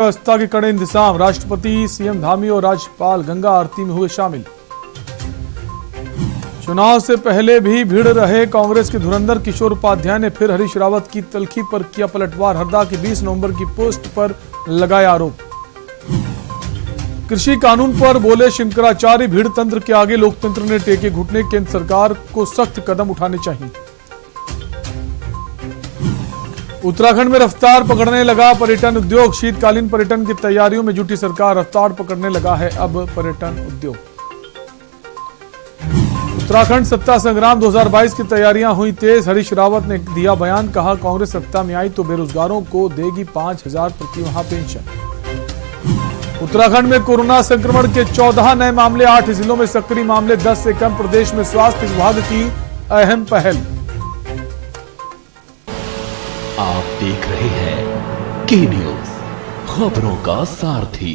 व्यवस्था के कड़े इंतजाम, राष्ट्रपति सीएम धामी और राज्यपाल गंगा आरती में हुए शामिल। चुनाव से पहले भी भिड़ रहे कांग्रेस के धुरंधर किशोर उपाध्याय ने फिर हरीश रावत की तल्खी पर किया पलटवार। हरदा की 20 नवंबर की पोस्ट पर लगाया आरोप। कृषि कानून पर बोले शंकराचार्य, भीड़ तंत्र के आगे लोकतंत्र ने टेके घुटने, केंद्र सरकार को सख्त कदम उठाने चाहिए। उत्तराखंड में रफ्तार पकड़ने लगा पर्यटन उद्योग, शीतकालीन पर्यटन की तैयारियों में जुटी सरकार, रफ्तार पकड़ने लगा है अब पर्यटन उद्योग। उत्तराखंड सत्ता संग्राम 2022 की तैयारियां हुई तेज, हरीश रावत ने दिया बयान, कहा कांग्रेस सत्ता में आई तो बेरोजगारों को देगी 5,000 प्रति माह पेंशन। उत्तराखंड में कोरोना संक्रमण के 14 नए मामले, 8 जिलों में सक्रिय मामले 10 से कम, प्रदेश में स्वास्थ्य विभाग की अहम पहल। आप देख रहे हैं के न्यूज, खबरों का सारथी।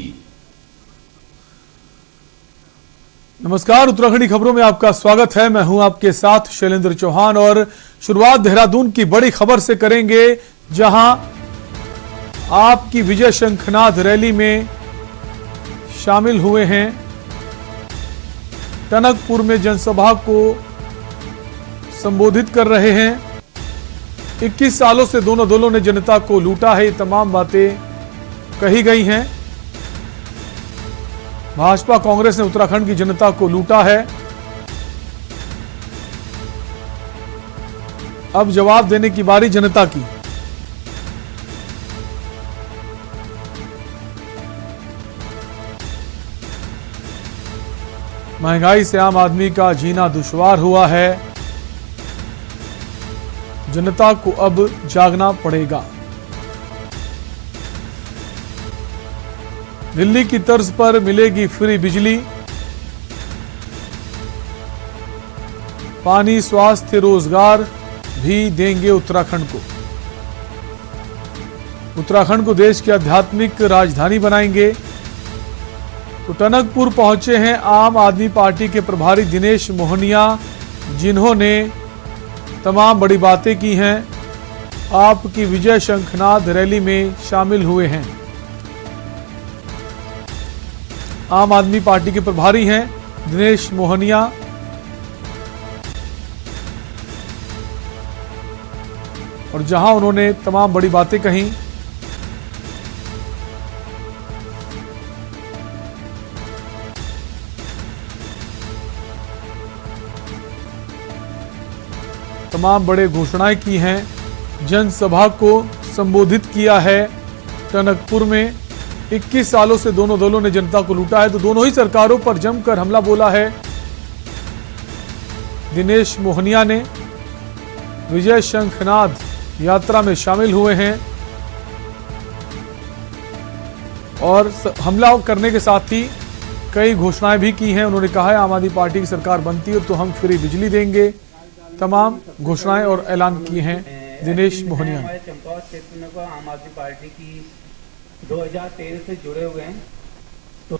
नमस्कार, उत्तराखंडी खबरों में आपका स्वागत है। मैं हूं आपके साथ शैलेंद्र चौहान और शुरुआत देहरादून की बड़ी खबर से करेंगे, जहां आपकी विजय शंखनाद रैली में शामिल हुए हैं। टनकपुर में जनसभा को संबोधित कर रहे हैं। 21 सालों से दोनों दलों ने जनता को लूटा है, ये तमाम बातें कही गई हैं। भाजपा कांग्रेस ने उत्तराखंड की जनता को लूटा है। अब जवाब देने की बारी जनता की। महंगाई से आम आदमी का जीना दुश्वार हुआ है, जनता को अब जागना पड़ेगा। दिल्ली की तर्ज पर मिलेगी फ्री बिजली, पानी, स्वास्थ्य, रोजगार भी देंगे उत्तराखंड को। उत्तराखंड को देश की आध्यात्मिक राजधानी बनाएंगे। तो टनकपुर पहुंचे हैं आम आदमी पार्टी के प्रभारी दिनेश मोहनिया, जिन्होंने तमाम बड़ी बातें की हैं। आपकी विजय शंखनाद रैली में शामिल हुए हैं। आम आदमी पार्टी के प्रभारी हैं दिनेश मोहनिया। और जहां उन्होंने तमाम बड़ी बातें कही, तमाम बड़े घोषणाएं की हैं। जनसभा को संबोधित किया है टनकपुर में। 21 सालों से दोनों दलों ने जनता को लूटा है, तो दोनों ही सरकारों पर जमकर हमला बोला है दिनेश मोहनिया ने। विजय शंखनाद यात्रा में शामिल हुए हैं और हमला करने के साथ ही कई घोषणाएं भी की हैं। उन्होंने कहा है आम आदमी पार्टी की सरकार बनती है तो हम फ्री बिजली देंगे। तमाम घोषणाएं और ऐलान किए हैं दिनेश मोहनिया ने। चंपावत क्षेत्र में आम आदमी पार्टी की 2013 से जुड़े हुए हैं, तो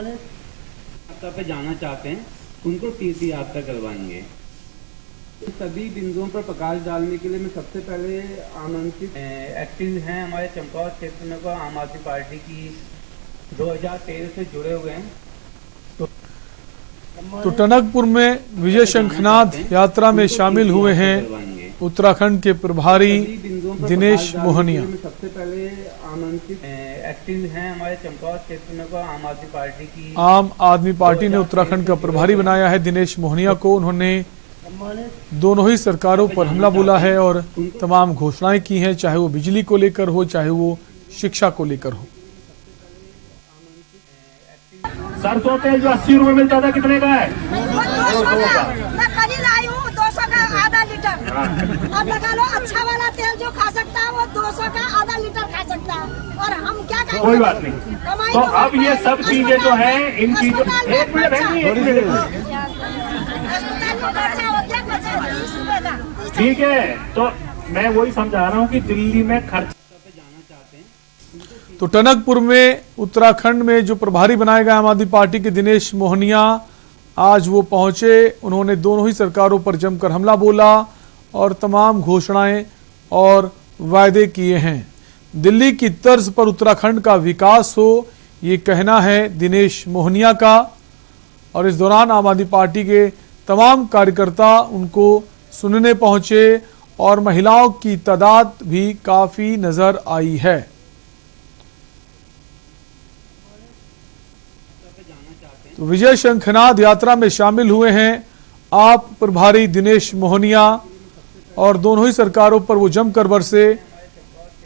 यात्रा पे जाना चाहते हैं, उनको तीर्थ यात्रा करवाएंगे। सभी बिंदुओं पर प्रकाश डालने के लिए मैं सबसे पहले आमंत्रित एक्टिव हैं हमारे चंपावत क्षेत्र में आम आदमी पार्टी की 2013 से जुड़े हुए हैं। तो टनकपुर में विजय शंखनाद यात्रा में शामिल हुए हैं उत्तराखंड के प्रभारी दिनेश मोहनिया। सबसे पहले आमंत्रित एक्टिव हैं हमारे चंपावत क्षेत्र में आम आदमी पार्टी की। आम आदमी पार्टी ने उत्तराखंड का प्रभारी बनाया है दिनेश मोहनिया को। उन्होंने दोनों ही सरकारों पर हमला बोला है और तमाम घोषणाएं की हैं, चाहे वो बिजली को लेकर हो, चाहे वो शिक्षा को लेकर हो। सरसों तेल जो 80 रुपए मिलता था, कितने का है? 200 का। मैं कल ही लाई हूँ 200 का आधा लीटर। अब लगा लो, अच्छा वाला तेल जो खा सकता है वो 200 का आधा लीटर खा सकता है, और हम क्या खाएंगे? कोई बात नहीं। तो अब ये सब चीजें जो है, इन चीजों एक मिनट ठीक है, तो मैं वही समझा रहा हूँ कि दिल्ली में खर्च। तो टनकपुर में उत्तराखंड में जो प्रभारी बनाए गए आम आदमी पार्टी के दिनेश मोहनिया, आज वो पहुंचे। उन्होंने दोनों ही सरकारों पर जमकर हमला बोला और तमाम घोषणाएं और वायदे किए हैं। दिल्ली की तर्ज पर उत्तराखंड का विकास हो, ये कहना है दिनेश मोहनिया का। और इस दौरान आम आदमी पार्टी के तमाम कार्यकर्ता उनको सुनने पहुंचे और महिलाओं की तादाद भी काफी नजर आई है। तो विजय शंखनाद यात्रा में शामिल हुए हैं आप प्रभारी दिनेश मोहनिया और दोनों ही सरकारों पर वो जमकर बरसे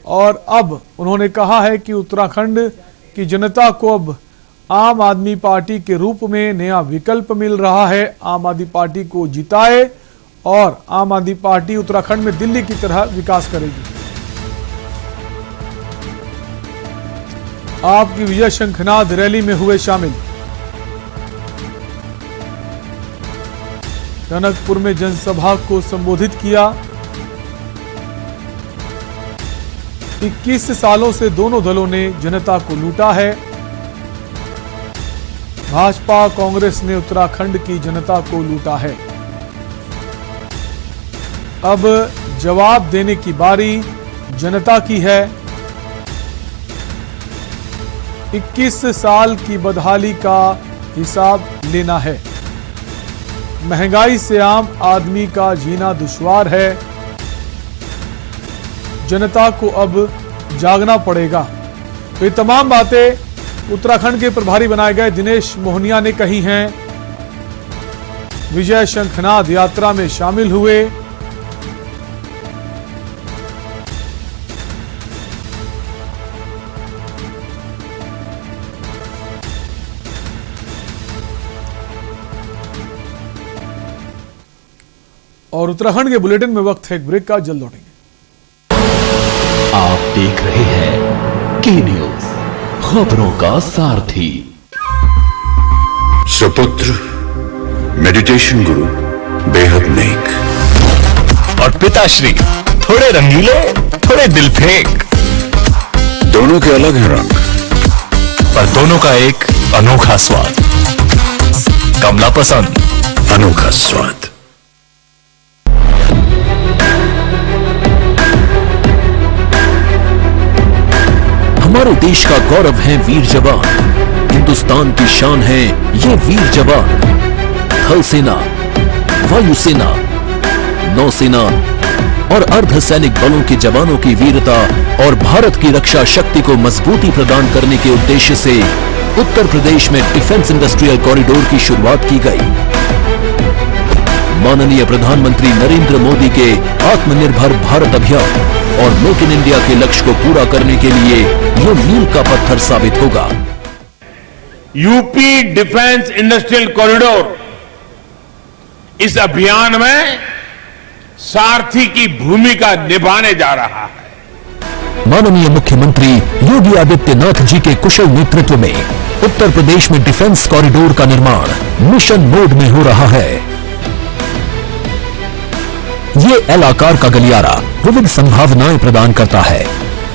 और अब उन्होंने कहा है कि उत्तराखंड की जनता को अब आम आदमी पार्टी के रूप में नया विकल्प मिल रहा है। आम आदमी पार्टी को जिताए और आम आदमी पार्टी उत्तराखंड में दिल्ली की तरह विकास करेगी। आपकी विजय शंखनाद रैली में हुए शामिल। टनकपुर में जनसभा को संबोधित किया। 21 सालों से दोनों दलों ने जनता को लूटा है। भाजपा कांग्रेस ने उत्तराखंड की जनता को लूटा है। अब जवाब देने की बारी जनता की है। 21 साल की बदहाली का हिसाब लेना है। महंगाई से आम आदमी का जीना दुश्वार है। जनता को अब जागना पड़ेगा। तो ये तमाम बातें उत्तराखंड के प्रभारी बनाए गए दिनेश मोहनिया ने कही हैं। विजय शंखनाद यात्रा में शामिल हुए। और उत्तराखंड के बुलेटिन में वक्त है एक ब्रेक का, जल्द लौटेंगे। आप देख रहे हैं के न्यूज, खबरों का सारथी। सुपुत्र मेडिटेशन गुरु बेहद नेक और पिताश्री थोड़े रंगीले थोड़े दिल फेंक। दोनों के अलग हैं रंग, पर दोनों का एक अनोखा स्वाद। कमला पसंद, अनोखा स्वाद। हमारे देश का गौरव है वीर जवान, हिंदुस्तान की शान है ये वीर जवान। थल सेना, वायुसेना, नौसेना और अर्धसैनिक बलों के जवानों की वीरता और भारत की रक्षा शक्ति को मजबूती प्रदान करने के उद्देश्य से उत्तर प्रदेश में डिफेंस इंडस्ट्रियल कॉरिडोर की शुरुआत की गई। माननीय प्रधानमंत्री नरेंद्र मोदी के आत्मनिर्भर भारत अभियान और मेक इन इंडिया के लक्ष्य को पूरा करने के लिए यह मील का पत्थर साबित होगा। यूपी डिफेंस इंडस्ट्रियल कॉरिडोर इस अभियान में सारथी की भूमिका निभाने जा रहा है। माननीय मुख्यमंत्री योगी आदित्यनाथ जी के कुशल नेतृत्व में उत्तर प्रदेश में डिफेंस कॉरिडोर का निर्माण मिशन मोड में हो रहा है। ये एल आकार का गलियारा विविध संभावनाएं प्रदान करता है,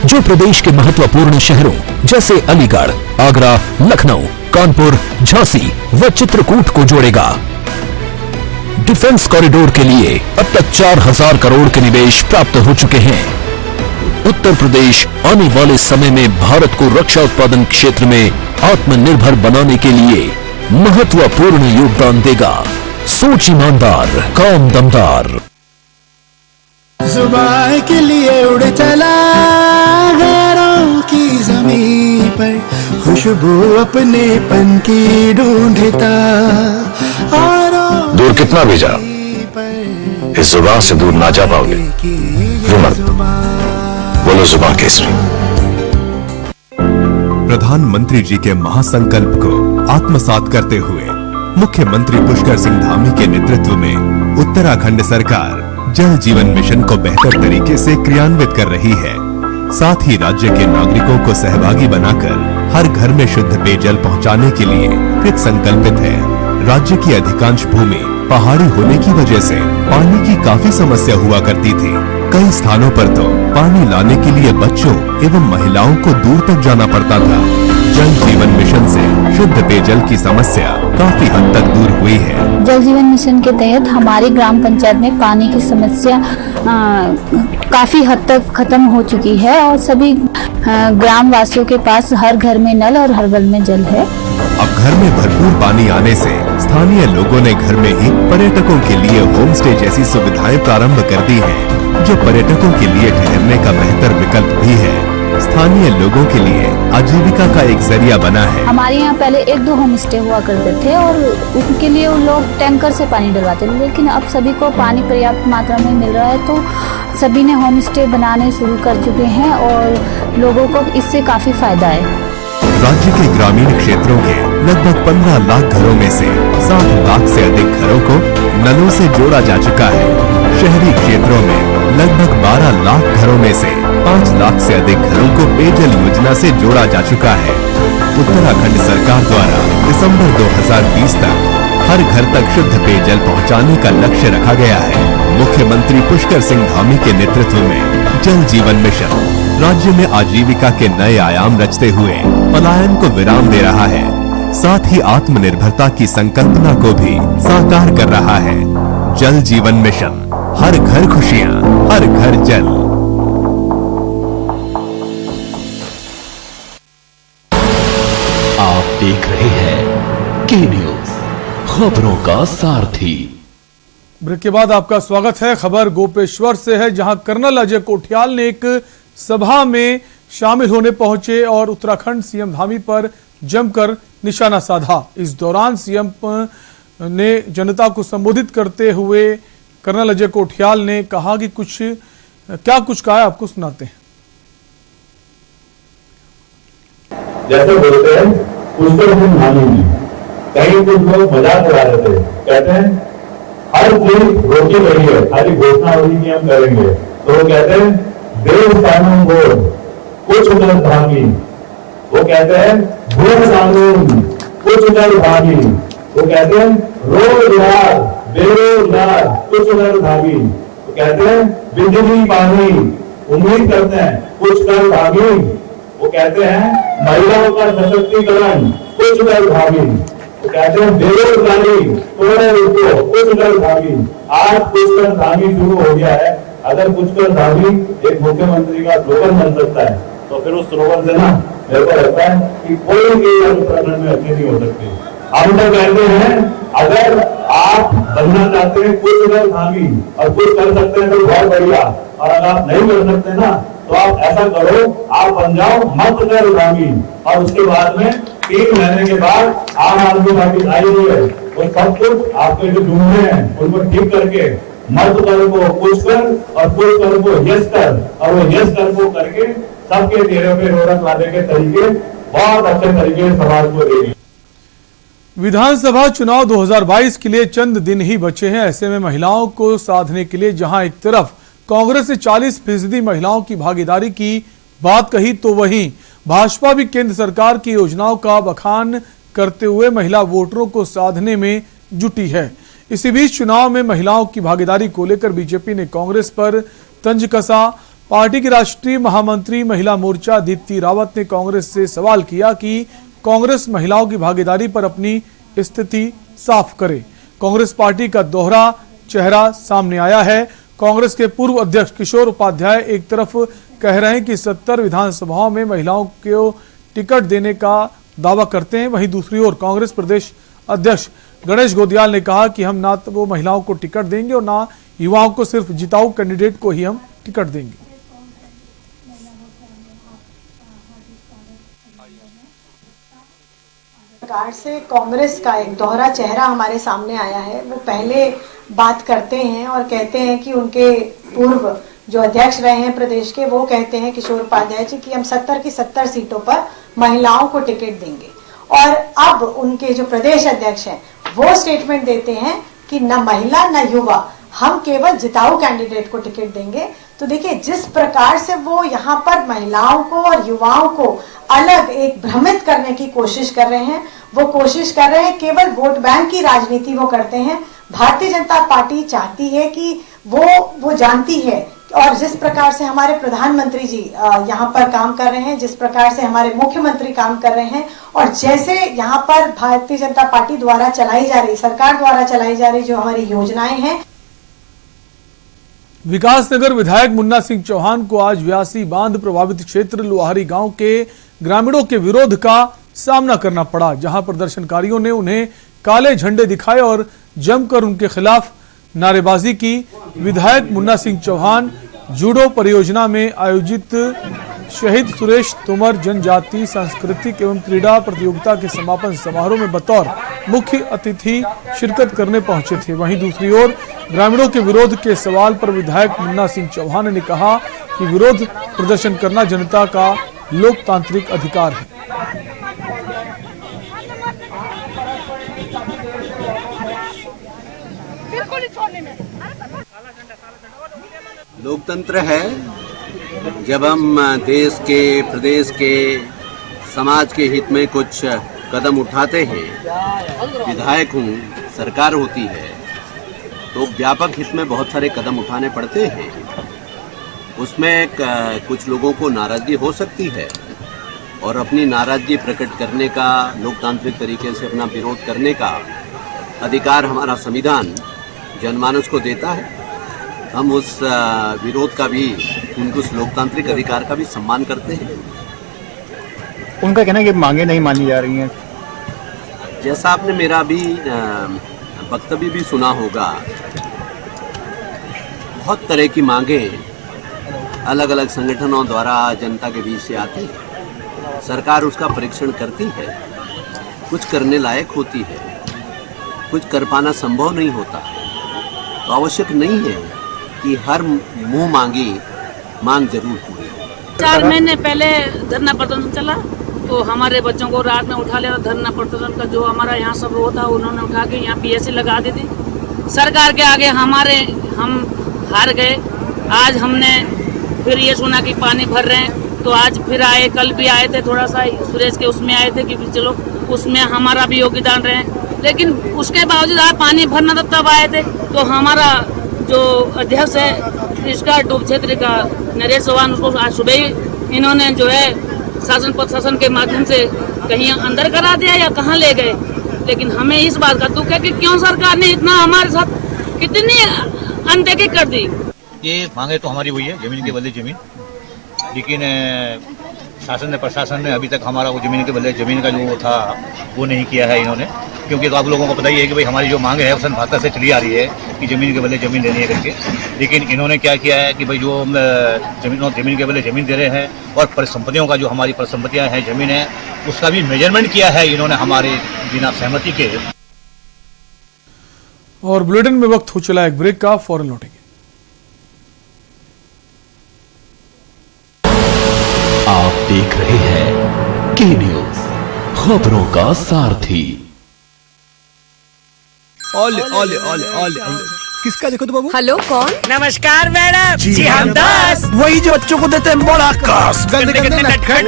जो प्रदेश के महत्वपूर्ण शहरों जैसे अलीगढ़, आगरा, लखनऊ, कानपुर, झांसी व चित्रकूट को जोड़ेगा। डिफेंस कॉरिडोर के लिए अब तक 4000 करोड़ के निवेश प्राप्त हो चुके हैं। उत्तर प्रदेश आने वाले समय में भारत को रक्षा उत्पादन क्षेत्र में आत्मनिर्भर बनाने के लिए महत्वपूर्ण योगदान देगा। सोच ईमानदार, काम दमदार। जुबान के लिए उड़ चला गैरों की जमीन पर, खुशबू अपने पन की ढूंढता। दूर कितना भी जाओ, इस जुबान से दूर ना जा पाओगे। बोलो जुबान केसरी। प्रधानमंत्री जी के महासंकल्प को आत्मसात करते हुए मुख्यमंत्री पुष्कर सिंह धामी के नेतृत्व में उत्तराखंड सरकार जल जीवन मिशन को बेहतर तरीके से क्रियान्वित कर रही है। साथ ही राज्य के नागरिकों को सहभागी बनाकर हर घर में शुद्ध पेयजल पहुंचाने के लिए कृत संकल्पित है। राज्य की अधिकांश भूमि पहाड़ी होने की वजह से पानी की काफी समस्या हुआ करती थी। कई स्थानों पर तो पानी लाने के लिए बच्चों एवं महिलाओं को दूर तक जाना पड़ता था। जल जीवन मिशन से शुद्ध पेयजल की समस्या काफी हद तक दूर हुई है। जल जीवन मिशन के तहत हमारी ग्राम पंचायत में पानी की समस्या काफी हद तक खत्म हो चुकी है और सभी ग्राम वासियों के पास हर घर में नल और हर घर में जल है। अब घर में भरपूर पानी आने से स्थानीय लोगों ने घर में ही पर्यटकों के लिए होम स्टे जैसी सुविधाएं प्रारंभ कर दी हैं, जो पर्यटकों के लिए ठहरने का बेहतर विकल्प भी है। स्थानीय लोगों के लिए आजीविका का एक जरिया बना है। हमारे यहाँ पहले 1-2 होम स्टे हुआ करते थे और उनके लिए उन लोग टैंकर से पानी डलवाते थे, लेकिन अब सभी को पानी पर्याप्त मात्रा में मिल रहा है तो सभी ने होम स्टे बनाने शुरू कर चुके हैं और लोगों को इससे काफी फायदा है। राज्य के ग्रामीण क्षेत्रों के लगभग 15 लाख घरों में से 60 लाख से अधिक घरों को नलों से जोड़ा जा चुका है। शहरी क्षेत्रों में लगभग 12 लाख घरों में से 5 लाख से अधिक घरों को पेयजल योजना से जोड़ा जा चुका है। उत्तराखंड सरकार द्वारा दिसंबर 2020 तक हर घर तक शुद्ध पेयजल पहुंचाने का लक्ष्य रखा गया है। मुख्यमंत्री पुष्कर सिंह धामी के नेतृत्व में जल जीवन मिशन राज्य में आजीविका के नए आयाम रचते हुए पलायन को विराम दे रहा है, साथ ही आत्मनिर्भरता की संकल्पना को भी साकार कर रहा है। जल जीवन मिशन, हर घर खुशियां, हर घर जल। आप देख रहे हैं के न्यूज, खबरों का सारथी। ब्रेक के बाद आपका स्वागत है। खबर गोपेश्वर से है, जहां कर्नल अजय कोठियाल ने एक सभा में शामिल होने पहुंचे और उत्तराखंड सीएम धामी पर जमकर निशाना साधा। इस दौरान सीएम ने जनता को संबोधित करते हुए कर्नल अजय कोठियाल ने कहा कि कुछ कहा है, आपको सुनाते हैं। जैसे बोलते हैं पुष्कर सिंह धामी जी, कहीं कुछ लोग मजाक उड़ा रहे थे, कहते हैं हर चीज रोकी गई है, खाली घोषणा हो रही कि हम करेंगे। तो वो कहते हैं देश कानून बोर्ड कुछ उधर भागी, वो कहते हैं भूल कानून कुछ उधर भागी, वो कहते हैं रोजगार बेरोजगार कुछ उधर भागी, वो कहते हैं बिजली पानी उम्मीद करते हैं कुछ कर भागी, वो कहते हैं महिलाओं का सशक्तिकरण कुछ कर भागी, वो कहते हैं बेरोजगारी थोड़े रुको कुछ कर भागी। आज कुछ कर भागी शुरू हो गया है। अगर कुछ कर भागी एक मुख्यमंत्री का स्लोगन बन सकता है तो फिर उस स्लोगन से ना मेरे को लगता है कि कोई भी उत्तराखंड में अच्छी नहीं हो सकती। हम तो कहते हैं अगर आप बनना चाहते हैं कुछ कर भागी और कुछ कर सकते हैं तो बहुत बढ़िया, और अगर आप नहीं कर सकते ना तो आप ऐसा करो, आप बन जाओ मत कर भागी, और उसके बाद में 3 महीने के बाद आम आदमी पार्टी आई हुई है, वो सब कुछ आपके जो जुम्मे हैं उनको ठीक करके मत कर को कुछ कर और कुछ कर को यस कर, और वो यस कर को करके सबके चेहरे पे रौनक लाने के तरीके बहुत अच्छे तरीके समाज को देगी। विधानसभा चुनाव 2022 के लिए चंद दिन ही बचे हैं। ऐसे में महिलाओं को साधने के लिए जहां एक तरफ कांग्रेस ने 40% महिलाओं की भागीदारी की बात कही, तो वहीं भाजपा भी केंद्र सरकार की योजनाओं का बखान करते हुए महिला वोटरों को साधने में जुटी है। इसी बीच चुनाव में महिलाओं की भागीदारी को लेकर बीजेपी ने कांग्रेस पर तंज कसा। पार्टी की राष्ट्रीय महामंत्री महिला मोर्चा दीप्ति रावत ने कांग्रेस से सवाल किया कि कांग्रेस महिलाओं की भागीदारी पर अपनी स्थिति साफ करे। कांग्रेस पार्टी का दोहरा चेहरा सामने आया है। कांग्रेस के पूर्व अध्यक्ष किशोर उपाध्याय एक तरफ कह रहे हैं कि 70 विधानसभाओं में महिलाओं को टिकट देने का दावा करते हैं, वहीं दूसरी ओर कांग्रेस प्रदेश अध्यक्ष गणेश गोदियाल ने कहा कि हम ना तो वो महिलाओं को टिकट देंगे और ना युवाओं को, सिर्फ जिताऊ कैंडिडेट को ही हम टिकट देंगे। सरकार से कांग्रेस का एक दोहरा चेहरा हमारे सामने आया है। वो पहले बात करते हैं और कहते हैं कि उनके पूर्व जो अध्यक्ष रहे हैं प्रदेश के, वो कहते हैं किशोर उपाध्याय जी कि हम 70 की 70 सीटों पर महिलाओं को टिकट देंगे, और अब उनके जो प्रदेश अध्यक्ष हैं वो स्टेटमेंट देते हैं कि न महिला न युवा हम केवल जिताऊ कैंडिडेट को टिकट देंगे। तो देखिए जिस प्रकार से वो यहाँ पर महिलाओं को और युवाओं को अलग एक भ्रमित करने की कोशिश कर रहे हैं, वो कोशिश कर रहे हैं, केवल वोट बैंक की राजनीति वो करते हैं। भारतीय जनता पार्टी चाहती है कि वो जानती है, और जिस प्रकार से हमारे प्रधानमंत्री जी यहाँ पर काम कर रहे हैं, जिस प्रकार से हमारे मुख्यमंत्री काम कर रहे हैं, और जैसे यहाँ पर भारतीय जनता पार्टी द्वारा चलाई जा रही, सरकार द्वारा चलाई जा रही जो हमारी योजनाएं हैं। विकासनगर विधायक मुन्ना सिंह चौहान को आज व्यासी बांध प्रभावित क्षेत्र लोहारी गांव के ग्रामीणों के विरोध का सामना करना पड़ा, जहां प्रदर्शनकारियों ने उन्हें काले झंडे दिखाए और जमकर उनके खिलाफ नारेबाजी की। विधायक मुन्ना सिंह चौहान जूडो परियोजना में आयोजित शहीद सुरेश तोमर जनजातीय सांस्कृतिक एवं क्रीड़ा प्रतियोगिता के समापन समारोह में बतौर मुख्य अतिथि शिरकत करने पहुंचे थे। वहीं दूसरी ओर ग्रामीणों के विरोध के सवाल पर विधायक मुन्ना सिंह चौहान ने कहा कि विरोध प्रदर्शन करना जनता का लोकतांत्रिक अधिकार है। लोकतंत्र है जब हम देश के, प्रदेश के, समाज के हित में कुछ कदम उठाते हैं। विधायक हूँ, सरकार होती है तो व्यापक हित में बहुत सारे कदम उठाने पड़ते हैं। उसमें कुछ लोगों को नाराजगी हो सकती है और अपनी नाराजगी प्रकट करने का, लोकतांत्रिक तरीके से अपना विरोध करने का अधिकार हमारा संविधान जनमानस को देता है। हम उस विरोध का भी, उस लोकतांत्रिक अधिकार का भी सम्मान करते हैं। उनका कहना है कि मांगे नहीं मानी जा रही हैं। जैसा आपने मेरा भी वक्तव्य भी सुना होगा, बहुत तरह की मांगे अलग अलग संगठनों द्वारा जनता के बीच से आती है। सरकार उसका परीक्षण करती है, कुछ करने लायक होती है, कुछ कर पाना संभव नहीं होता। तो आवश्यक नहीं है कि हर मुंह मांगी मांग जरूर पूरी हो। 4 महीने पहले धरना प्रदर्शन चला तो हमारे बच्चों को रात में उठा लिया। धरना प्रदर्शन का जो हमारा यहाँ सब होता उन्होंने उठा के यहाँ पीएससी लगा दी थी। सरकार के आगे हम हार गए। आज हमने फिर ये सुना कि पानी भर रहे हैं तो आज फिर आए, कल भी आए थे, थोड़ा सा सुरेश के उसमें आए थे कि चलो उसमें हमारा भी योगदान रहे। लेकिन उसके बावजूद आज पानी भरना था तब आए थे। तो हमारा जो अध्यक्ष है इसका डूब क्षेत्र का नरेश चौहान, उसको आज सुबह ही इन्होंने जो है शासन प्रशासन के माध्यम से कहीं अंदर करा दिया या कहाँ ले गए। लेकिन हमें इस बात का दुख है कि क्यों सरकार ने इतना हमारे साथ कितनी अनदेखी कर दी। ये मांगे तो हमारी वही है, जमीन के बदले जमीन, लेकिन शासन ने, प्रशासन ने अभी तक हमारा वो जमीन के बदले जमीन का जो था वो नहीं किया है इन्होंने। क्योंकि तो आप लोगों को पता ही है कि भाई हमारी जो मांग है सन 72 से चली आ रही है कि ज़मीन के बदले ज़मीन देनी है करके। लेकिन इन्होंने क्या किया है कि भाई जो ज़मीन के बदले ज़मीन दे रहे हैं और परिसंपत्तियों का, जो हमारी परिसंपत्तियाँ हैं, ज़मीन है, उसका भी मेजरमेंट किया है इन्होंने हमारे बिना सहमति के। और बुलेटिन में वक्त हो चला एक ब्रेक का, फौरन लौटेंगे। आप देख रहे हैं के न्यूज, खबरों का सारथी। ओले ओले ओले ओले, किसका देखो तो बाबू? हेलो, कौन? नमस्कार मैडम। जी हम 10। वही जो बच्चों को देते हैं बड़ा काश, गंदे गंदे नटखट।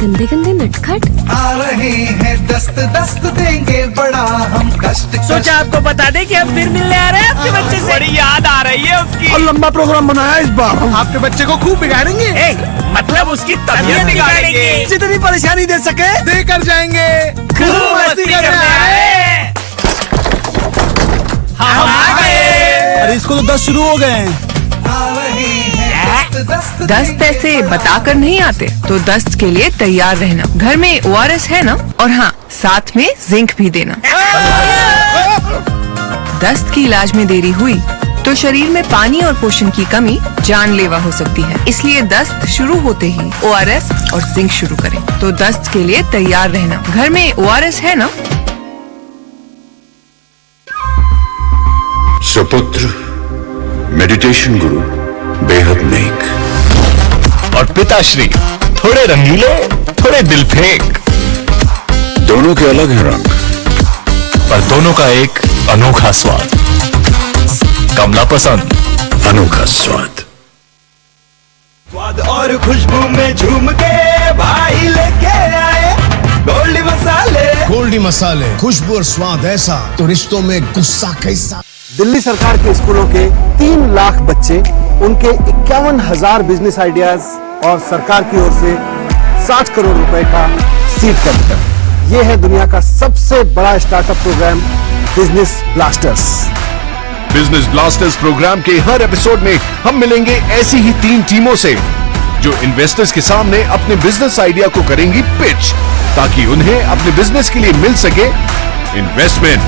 गंदे गंदे नटखट आ रहे हैं, दस्त दस्त देंगे बड़ा हम कष्ट। सोचा आपको बता दें कि हम फिर मिलने आ रहे हैं आपके बच्चे से। बड़ी याद आ रही है उसकी। और लंबा प्रोग्राम बनाया इस बार। हम आपके बच्चे को खूब बिगाड़ेंगे। मतलब उसकी तबीयत बिगाड़ेंगे। जितनी परेशानी दे सके देकर जाएंगे। खूब मस्ती करने आए। हम आ गए। अरे इसको तो 10 शुरू हो गए। 10 पैसे बताकर नहीं आते, तो दस्त के लिए तैयार रहना। घर में ORS है ना, और हाँ, साथ में जिंक भी देना। दस्त की इलाज में देरी हुई तो शरीर में पानी और पोषण की कमी जानलेवा हो सकती है। इसलिए दस्त शुरू होते ही ORS और जिंक शुरू करें। तो दस्त के लिए तैयार रहना। घर में ORS है ना। सुपुत्र मेडिटेशन गुरु बेहद नेक और पिताश्री थोड़े रंगीले, थोड़े दिलफेक। दोनों के अलग हैं रंग, पर दोनों का एक अनोखा स्वाद। कमला पसंद, अनोखा स्वाद। स्वाद और खुशबू में झूम के भाई लेके आए गोल्डी मसाले। गोल्डी मसाले, खुशबू और स्वाद ऐसा तो रिश्तों में गुस्सा कैसा। दिल्ली सरकार के स्कूलों के 3 लाख बच्चे, उनके 51,000 बिजनेस आइडियाज और सरकार की ओर से 60 करोड़ रुपए का सीड कैपिटल। ये है दुनिया का सबसे बड़ा startup programme business blasters. Business blasters programme के हर एपिसोड में हम मिलेंगे ऐसी ही 3 टीमों से जो इन्वेस्टर्स के सामने अपने बिजनेस आइडिया को करेंगी पिच, ताकि उन्हें अपने बिजनेस के लिए मिल सके इन्वेस्टमेंट।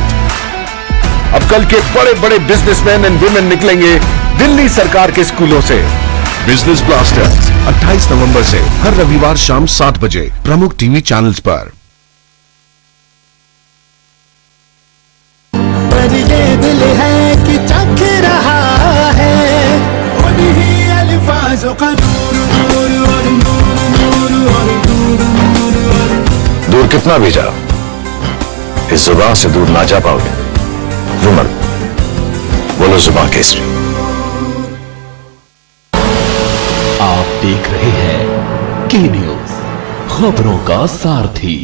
अब कल के बड़े बड़े बिजनेसमैन एंड वुमेन निकलेंगे दिल्ली सरकार के स्कूलों से। बिजनेस ब्लास्टर्स 28 नवंबर से हर रविवार शाम 7 बजे प्रमुख टीवी चैनल्स पर। पर ये दिल है कि चख रहा है उन्हीं अल्फाजों का दूर कितना भी जाओ, इस जुबान से दूर ना जा पाओगे। रुमल बोलो जुबान केसरी। आप देख रहे हैं के न्यूज, खबरों का सारथी।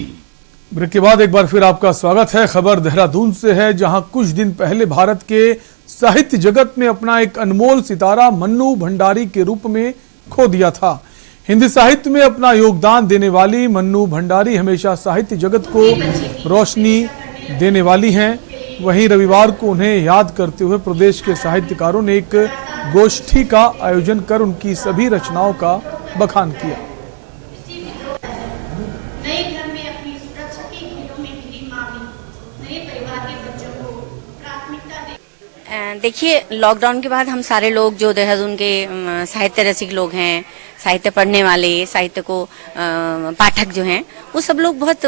ब्रेक के बाद एक बार फिर आपका स्वागत है। खबर देहरादून से है, जहां कुछ दिन पहले भारत के साहित्य जगत में अपना एक अनमोल सितारा मन्नू भंडारी के रूप में खो दिया था। हिंदी साहित्य में अपना योगदान देने वाली मन्नू भंडारी हमेशा साहित्य जगत को रोशनी देने वाली हैं। वहीं रविवार को उन्हें याद करते हुए प्रदेश के साहित्यकारों ने एक गोष्ठी का आयोजन कर उनकी सभी रचनाओं का बखान किया। देखिए, लॉकडाउन के बाद हम सारे लोग जो देहरादून के साहित्य रसिक लोग हैं, साहित्य पढ़ने वाले, साहित्य को पाठक जो हैं, वो सब लोग बहुत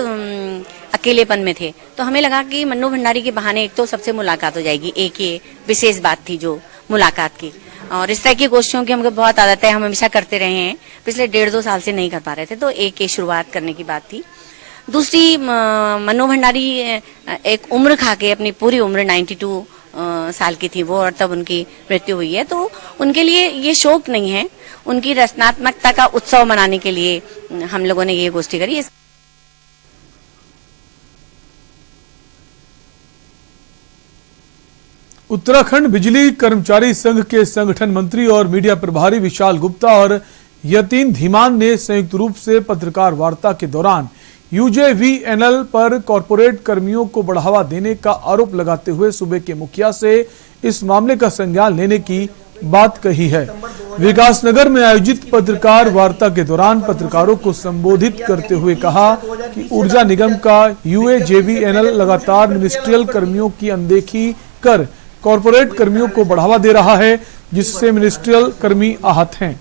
अकेलेपन में थे। तो हमें लगा कि मन्नू भंडारी के बहाने एक तो सबसे मुलाकात हो जाएगी। एक ये विशेष बात थी जो मुलाकात की, और इस तरह की गोष्ठियों की हमको बहुत आदत है, हम हमेशा करते रहे हैं। पिछले 1.5-2 साल से नहीं कर पा रहे थे, तो एक शुरुआत करने की बात थी। दूसरी, मन्नू भंडारी एक उम्र खा के, अपनी पूरी उम्र 92 साल की थी वो, और तब उनकी मृत्यु हुई है। तो उनके लिए ये शोक नहीं है, उनकी रचनात्मकता का उत्सव मनाने के लिए हम लोगों ने ये गोष्ठी करी। उत्तराखंड बिजली कर्मचारी संघ के संगठन मंत्री और मीडिया प्रभारी विशाल गुप्ता और यतीन धीमान ने संयुक्त रूप से पत्रकार वार्ता के दौरान यूजेवीएनएल पर कॉरपोरेट कर्मियों को बढ़ावा देने का आरोप लगाते हुए सूबे के मुखिया से इस मामले का संज्ञान लेने की बात कही है। विकासनगर में आयोजित पत्रकार वार्ता के दौरान पत्रकारों को संबोधित करते हुए कहा कि ऊर्जा निगम का यूजेवीएनएल लगातार मिनिस्ट्रियल कर्मियों की अनदेखी कर कॉरपोरेट कर्मियों को बढ़ावा दे रहा है, जिससे मिनिस्ट्रियल कर्मी आहत हैं।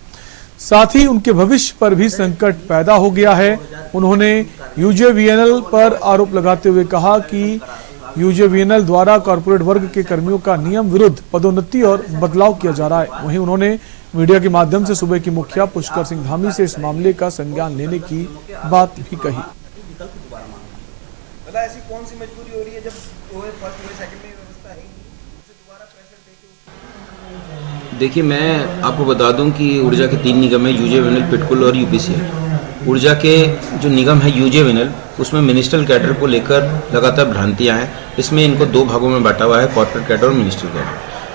साथ ही उनके भविष्य पर भी संकट पैदा हो गया है। उन्होंने यूजेवीएनएल पर आरोप लगाते हुए कहा कि यूजेवीएनएल द्वारा कॉरपोरेट वर्ग के कर्मियों का नियम विरुद्ध पदोन्नति और बदलाव किया जा रहा है। वहीं उन्होंने मीडिया के माध्यम से सूबे के मुखिया पुष्कर सिंह धामी से इस मामले का संज्ञान लेने की बात भी कही। ऐसी कौन सी मजबूरी हो रही है जब फर्स्ट सेकंड में व्यवस्था है? देखिए, मैं आपको बता दूं कि ऊर्जा के 3 निगम है, यूजेवीएनएल, पिटकुल और यूपीसीएल। ऊर्जा के जो निगम है यूजेवीएनएल, उसमें मिनिस्ट्रियल कैडर को लेकर लगातार भ्रांतियां हैं। इसमें इनको 2 भागों में बांटा हुआ है, कॉर्पोरेट कैडर और मिनिस्ट्रियल कैडर।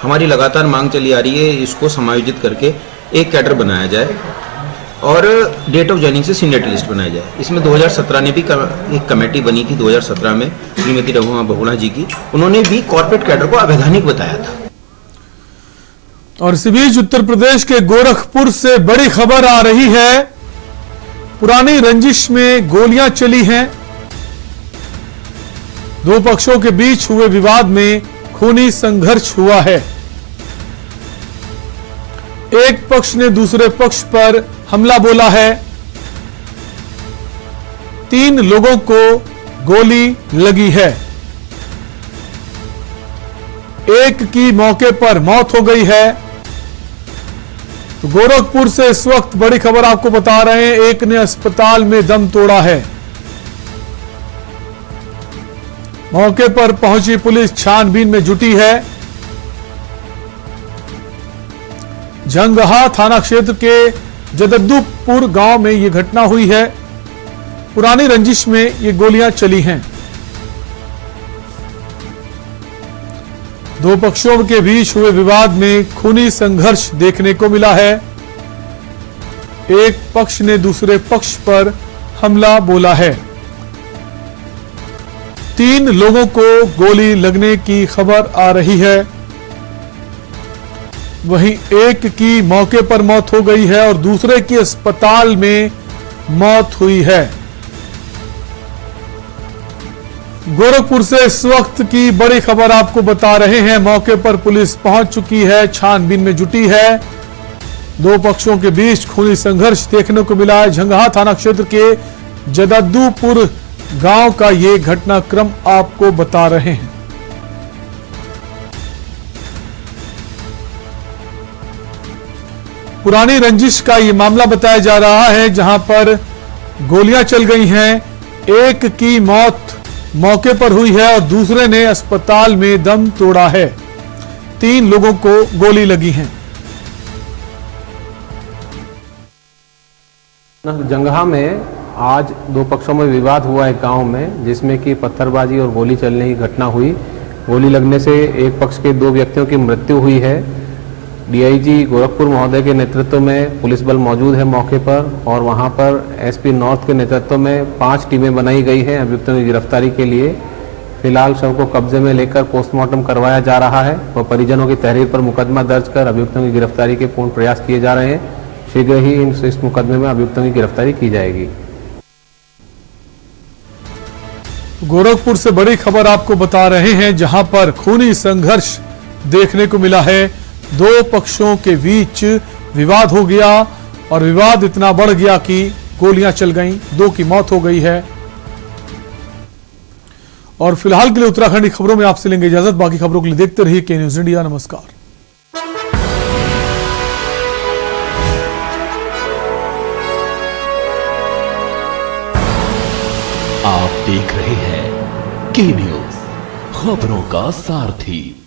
हमारी लगातार मांग चली आ रही है इसको समायोजित करके एक कैडर बनाया जाए और डेट ऑफ ज्वाइनिंग से सीनियरिटी लिस्ट बनाया जाए। इसमें 2017 ने भी एक कमेटी बनी थी 2017 में श्रीमती रघुमा बहुगुणा जी की, उन्होंने भी कॉर्पोरेट कैडर को अवैधानिक बताया था। और इसी बीच उत्तर प्रदेश के गोरखपुर से बड़ी खबर आ रही है। पुरानी रंजिश में गोलियां चली हैं। 2 पक्षों के बीच हुए विवाद में खूनी संघर्ष हुआ है। एक पक्ष ने दूसरे पक्ष पर हमला बोला है। 3 लोगों को गोली लगी है। एक की मौके पर मौत हो गई है। तो गोरखपुर से इस वक्त बड़ी खबर आपको बता रहे हैं, एक ने अस्पताल में दम तोड़ा है। मौके पर पहुंची पुलिस छानबीन में जुटी है। झंगहा थाना क्षेत्र के जदद्दूपुर गांव में यह घटना हुई है। पुरानी रंजिश में ये गोलियां चली हैं। दो पक्षों के बीच हुए विवाद में खूनी संघर्ष देखने को मिला है। एक पक्ष ने दूसरे पक्ष पर हमला बोला है। 3 लोगों को गोली लगने की खबर आ रही है। वहीं एक की मौके पर मौत हो गई है और दूसरे की अस्पताल में मौत हुई है। गोरखपुर से इस वक्त की बड़ी खबर आपको बता रहे हैं। मौके पर पुलिस पहुंच चुकी है, छानबीन में जुटी है। दो पक्षों के बीच खूनी संघर्ष देखने को मिला है। झंगहा थाना क्षेत्र के जदद्दूपुर गांव का ये घटनाक्रम आपको बता रहे हैं। पुरानी रंजिश का ये मामला बताया जा रहा है, जहां पर गोलियां चल गई हैं। एक की मौत मौके पर हुई है और दूसरे ने अस्पताल में दम तोड़ा है। 3 लोगों को गोली लगी है। जंगहा में आज 2 पक्षों में विवाद हुआ है गांव में, जिसमें कि पत्थरबाजी और गोली चलने की घटना हुई। गोली लगने से एक पक्ष के 2 व्यक्तियों की मृत्यु हुई है। डीआईजी गोरखपुर महोदय के नेतृत्व में पुलिस बल मौजूद है मौके पर और वहां पर एसपी नॉर्थ के नेतृत्व में 5 टीमें बनाई गई हैं अभियुक्तों की गिरफ्तारी के लिए। फिलहाल शव को कब्जे में लेकर पोस्टमार्टम करवाया जा रहा है और परिजनों की तहरीर पर मुकदमा दर्ज कर अभियुक्तों की गिरफ्तारी के पूर्ण प्रयास किए जा रहे हैं। शीघ्र ही इस मुकदमे में अभियुक्तों की गिरफ्तारी की जाएगी। गोरखपुर से बड़ी खबर आपको बता रहे हैं, जहां पर खूनी संघर्ष देखने को मिला है। 2 पक्षों के बीच विवाद हो गया और विवाद इतना बढ़ गया कि गोलियां चल गईं, 2 की मौत हो गई है। और फिलहाल के लिए उत्तराखंड की खबरों में आपसे लेंगे इजाजत। बाकी खबरों के लिए देखते रहिए के न्यूज इंडिया। नमस्कार। आप देख रहे हैं के न्यूज, खबरों का सारथी।